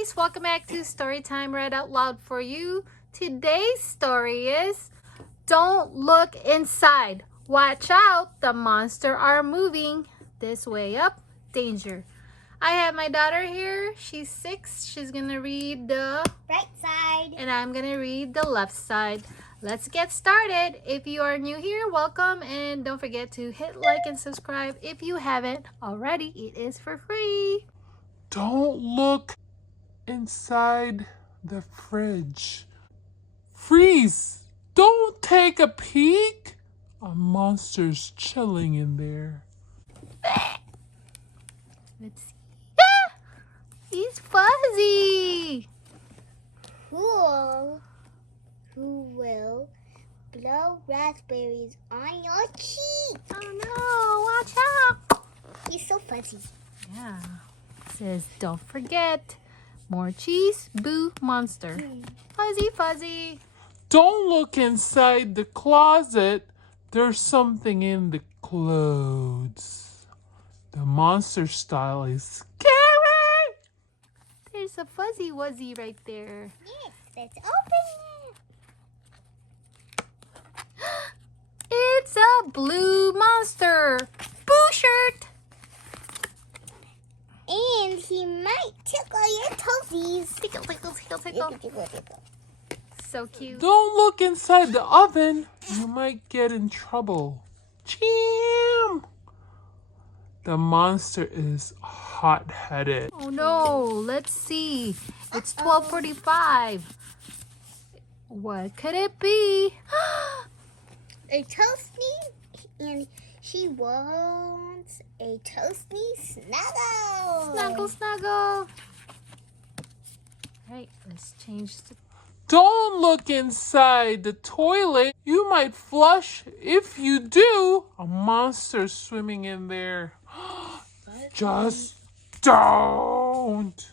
guys, welcome back to Storytime Read Out Loud for you. Today's story is Don't Look Inside. Watch out, the monsters are moving. This way up, danger. I have my daughter here. She's 6. She's gonna read the right side and I'm gonna read the left side. Let's get started. If you are new here, welcome, and don't forget to hit like and subscribe if you haven't already. It is for free. Don't look inside the fridge. Freeze! Don't take a peek! A monster's chilling in there. Let's see. Ah! He's fuzzy. Who will blow raspberries on your cheek? Oh no, watch out. He's so fuzzy. Yeah. It says, don't forget. More cheese, boo, monster. Fuzzy, fuzzy. Don't look inside the closet. There's something in the clothes. The monster style is scary. There's a fuzzy wuzzy right there. Yes, let's open it. It's a blue monster. Boo shirt. And he might tickle your toesies. Tickle, tickle, tickle, tickle. Tickle. So cute. Don't look inside the oven. You might get in trouble. Jam! The monster is hot-headed. Oh no, let's see. It's 12:45. What could it be? A toasty, and she wants a toasty snuggle. Snuggle, snuggle. Alright, let's change the... Don't look inside the toilet. You might flush. If you do, a monster's swimming in there. Just don't.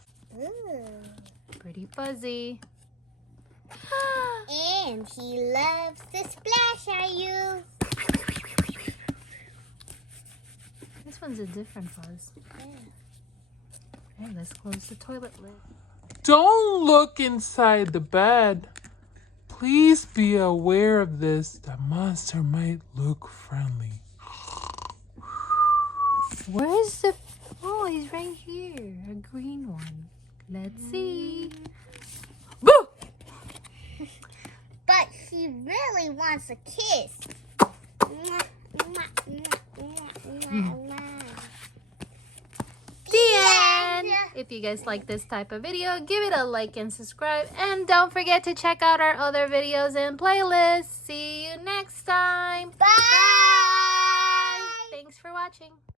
Pretty fuzzy. And he loves to splash at you. This one's a different fuzz. Okay, let's close the toilet lid. Don't look inside the bed. Please be aware of this. The monster might look friendly. Where's the... Oh, he's right here. A green one. Let's see. Boo! But he really wants a kiss. The end! If you guys like this type of video, give it a like and subscribe. And don't forget to check out our other videos and playlists. See you next time. Bye! Thanks for watching.